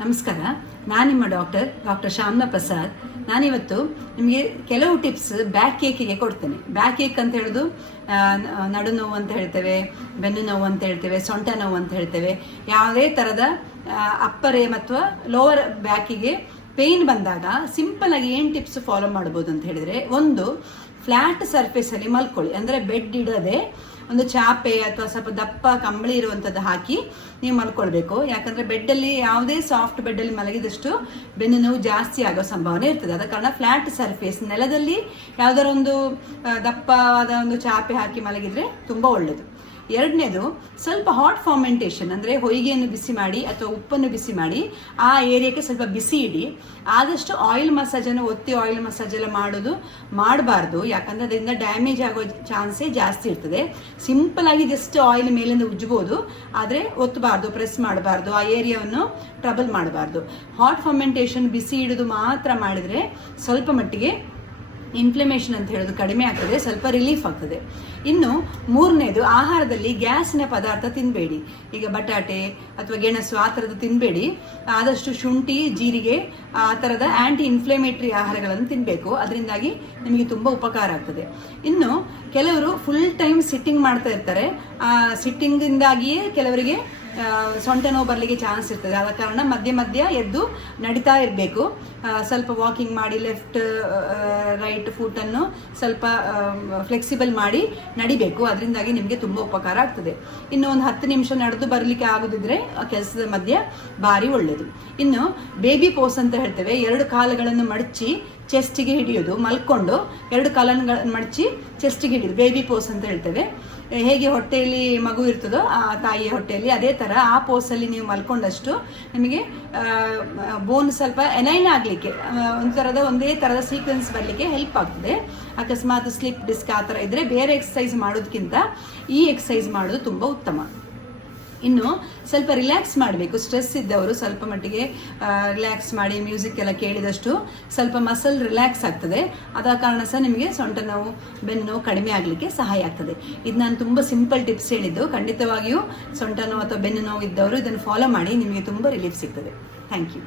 ನಮಸ್ಕಾರ. ನಾನು ನಿಮ್ಮ ಡಾಕ್ಟರ್ ಶಾಮ್ನಾ ಪ್ರಸಾದ್. ನಾನಿವತ್ತು ನಿಮಗೆ ಕೆಲವು ಟಿಪ್ಸ್ ಬ್ಯಾಕ್ ಏಕಿಗೆ ಕೊಡ್ತೇನೆ. ಬ್ಯಾಕ್ ಏಕ್ ಅಂತ ಹೇಳೋದು ನಡು ನೋವು ಅಂತ ಹೇಳ್ತೇವೆ, ಬೆನ್ನು ನೋವು ಅಂತ ಹೇಳ್ತೇವೆ, ಸೊಂಟ ನೋವು ಅಂತ ಹೇಳ್ತೇವೆ. ಯಾವುದೇ ಥರದ ಅಪ್ಪರ್ ಮತ್ತು ಲೋವರ್ ಬ್ಯಾಕಿಗೆ ಪೇಯ್ನ್ ಬಂದಾಗ ಸಿಂಪಲ್ ಆಗಿ ಏನು ಟಿಪ್ಸ್ ಫಾಲೋ ಮಾಡ್ಬೋದು ಅಂತ ಹೇಳಿದರೆ, ಒಂದು ಫ್ಲ್ಯಾಟ್ ಸರ್ಫೇಸಲ್ಲಿ ಮಲ್ಕೊಳ್ಳಿ. ಅಂದರೆ ಬೆಡ್ ಇಡದೆ ಒಂದು ಚಾಪೆ ಅಥವಾ ಸ್ವಲ್ಪ ದಪ್ಪ ಕಂಬಳಿ ಇರುವಂಥದ್ದು ಹಾಕಿ ನೀವು ಮಲ್ಕೊಳ್ಬೇಕು. ಯಾಕಂದರೆ ಬೆಡ್ಡಲ್ಲಿ ಯಾವುದೇ ಸಾಫ್ಟ್ ಬೆಡ್ಡಲ್ಲಿ ಮಲಗಿದಷ್ಟು ಬೆನ್ನು ನೋವು ಜಾಸ್ತಿ ಆಗೋ ಸಂಭಾವನೆ ಇರ್ತದೆ. ಆದ ಕಾರಣ ಫ್ಲ್ಯಾಟ್ ಸರ್ಫೇಸ್ ನೆಲದಲ್ಲಿ ಯಾವುದಾರ ಒಂದು ದಪ್ಪವಾದ ಒಂದು ಚಾಪೆ ಹಾಕಿ ಮಲಗಿದರೆ ತುಂಬ ಒಳ್ಳೆಯದು. ಎರಡನೇದು, ಸ್ವಲ್ಪ ಹಾಟ್ ಫಾರ್ಮೆಂಟೇಷನ್ ಅಂದರೆ ಹೊಯ್ಗೆಯನ್ನು ಬಿಸಿ ಮಾಡಿ ಅಥವಾ ಉಪ್ಪನ್ನು ಬಿಸಿ ಮಾಡಿ ಆ ಏರಿಯಾಕ್ಕೆ ಸ್ವಲ್ಪ ಬಿಸಿ ಇಡಿ. ಆದಷ್ಟು ಆಯಿಲ್ ಮಸಾಜನ್ನು ಒತ್ತಿ ಆಯಿಲ್ ಮಸಾಜ್ ಎಲ್ಲ ಮಾಡಬಾರ್ದು. ಯಾಕಂದರೆ ಅದರಿಂದ ಡ್ಯಾಮೇಜ್ ಆಗೋ ಚಾನ್ಸೇ ಜಾಸ್ತಿ ಇರ್ತದೆ. ಸಿಂಪಲ್ ಆಗಿ ಜಸ್ಟ್ ಆಯಿಲ್ ಮೇಲಿಂದ ಉಜ್ಬೋದು, ಆದರೆ ಒತ್ತಬಾರ್ದು, ಪ್ರೆಸ್ ಮಾಡಬಾರ್ದು, ಆ ಏರಿಯಾವನ್ನು ಟ್ರಬಲ್ ಮಾಡಬಾರ್ದು. ಹಾಟ್ ಫಾರ್ಮೆಂಟೇಷನ್ ಬಿಸಿ ಇಡೋದು ಮಾತ್ರ ಮಾಡಿದರೆ ಸ್ವಲ್ಪ ಮಟ್ಟಿಗೆ ಇನ್ಫ್ಲಮೇಷನ್ ಅಂತ ಹೇಳೋದು ಕಡಿಮೆ ಆಗ್ತದೆ, ಸ್ವಲ್ಪ ರಿಲೀಫ್ ಆಗ್ತದೆ. ಇನ್ನು ಮೂರನೇದು, ಆಹಾರದಲ್ಲಿ ಗ್ಯಾಸಿನ ಪದಾರ್ಥ ತಿನ್ನಬೇಡಿ. ಈಗ ಬಟಾಟೆ ಅಥವಾ ಗೆಣಸು ಆ ಥರದ್ದು ತಿನ್ನಬೇಡಿ. ಆದಷ್ಟು ಶುಂಠಿ, ಜೀರಿಗೆ ಆ ಥರದ ಆ್ಯಂಟಿ ಇನ್ಫ್ಲಮೇಟ್ರಿ ಆಹಾರಗಳನ್ನು ತಿನ್ನಬೇಕು. ಅದರಿಂದಾಗಿ ನಿಮಗೆ ತುಂಬ ಉಪಕಾರ ಆಗ್ತದೆ. ಇನ್ನು ಕೆಲವರು ಫುಲ್ ಟೈಮ್ ಸಿಟ್ಟಿಂಗ್ ಮಾಡ್ತಾ ಇರ್ತಾರೆ. ಆ ಸಿಟ್ಟಿಂಗಿಂದಾಗಿಯೇ ಕೆಲವರಿಗೆ ಸೊಂಟ ನೋವು ಬರಲಿಕ್ಕೆ ಚಾನ್ಸ್ ಇರ್ತದೆ. ಆದ ಕಾರಣ ಮಧ್ಯ ಮಧ್ಯ ಎದ್ದು ನಡಿತಾ ಇರಬೇಕು. ಸ್ವಲ್ಪ ವಾಕಿಂಗ್ ಮಾಡಿ ಲೆಫ್ಟ್ ರೈಟ್ ಫೂಟನ್ನು ಸ್ವಲ್ಪ ಫ್ಲೆಕ್ಸಿಬಲ್ ಮಾಡಿ ನಡಿಬೇಕು. ಅದರಿಂದಾಗಿ ನಿಮಗೆ ತುಂಬ ಉಪಕಾರ ಆಗ್ತದೆ. ಇನ್ನು ಒಂದು 10 ನಿಮಿಷ ನಡೆದು ಬರಲಿಕ್ಕೆ ಆಗೋದಿದ್ರೆ ಕೆಲಸದ ಮಧ್ಯೆ ಭಾರಿ ಒಳ್ಳೆಯದು. ಇನ್ನು ಬೇಬಿ ಪೋಸ್ ಅಂತ ಹೇಳ್ತೇವೆ. 2 ಕಾಲುಗಳನ್ನು ಮಡಚಿ ಚೆಸ್ಟಿಗೆ ಹಿಡಿಯೋದು, ಮಲ್ಕೊಂಡು 2 ಕಾಲನ್ನು ಮಡಚಿ ಚೆಸ್ಟಿಗೆ ಹಿಡಿಯೋದು ಬೇಬಿ ಪೋಸ್ ಅಂತ ಹೇಳ್ತೇವೆ. ಹೇಗೆ ಹೊಟ್ಟೆಯಲ್ಲಿ ಮಗು ಇರ್ತದೋ ಆ ತಾಯಿಯ ಹೊಟ್ಟೆಯಲ್ಲಿ, ಅದೇ ಥರ ಆ ಪೋಸಲ್ಲಿ ನೀವು ಮಲ್ಕೊಂಡಷ್ಟು ನಿಮಗೆ ಬೋನ್ ಸ್ವಲ್ಪ ಎನೈನ್ ಆಗಲಿಕ್ಕೆ ಒಂದೇ ಥರದ ಸೀಕ್ವೆನ್ಸ್ ಬರಲಿಕ್ಕೆ ಹೆಲ್ಪ್ ಆಗ್ತದೆ. ಅಕಸ್ಮಾತ್ ಸ್ಲಿಪ್ ಡಿಸ್ಕ್ ಆ ಥರ ಇದ್ದರೆ ಬೇರೆ ಎಕ್ಸಸೈಸ್ ಮಾಡೋದಕ್ಕಿಂತ ಈ ಎಕ್ಸಸೈಸ್ ಮಾಡೋದು ತುಂಬ ಉತ್ತಮ. ಇನ್ನು ಸ್ವಲ್ಪ ರಿಲ್ಯಾಕ್ಸ್ ಮಾಡಬೇಕು. ಸ್ಟ್ರೆಸ್ ಇದ್ದವರು ಸ್ವಲ್ಪ ಮಟ್ಟಿಗೆ ರಿಲ್ಯಾಕ್ಸ್ ಮಾಡಿ ಮ್ಯೂಸಿಕ್ ಎಲ್ಲ ಕೇಳಿದಷ್ಟು ಸ್ವಲ್ಪ ಮಸಲ್ ರಿಲ್ಯಾಕ್ಸ್ ಆಗ್ತದೆ. ಆದ ಕಾರಣ ಸಹ ನಿಮಗೆ ಸೊಂಟ ನೋವು, ಬೆನ್ನು ನೋವು ಕಡಿಮೆ ಆಗಲಿಕ್ಕೆ ಸಹಾಯ ಆಗ್ತದೆ. ಇದು ನಾನು ತುಂಬ ಸಿಂಪಲ್ ಟಿಪ್ಸ್ ಹೇಳಿದ್ದು. ಖಂಡಿತವಾಗಿಯೂ ಸೊಂಟ ನೋವು ಅಥವಾ ಬೆನ್ನು ನೋವು ಇದ್ದವರು ಇದನ್ನು ಫಾಲೋ ಮಾಡಿ, ನಿಮಗೆ ತುಂಬ ರಿಲೀಫ್ ಸಿಗ್ತದೆ. Thank you.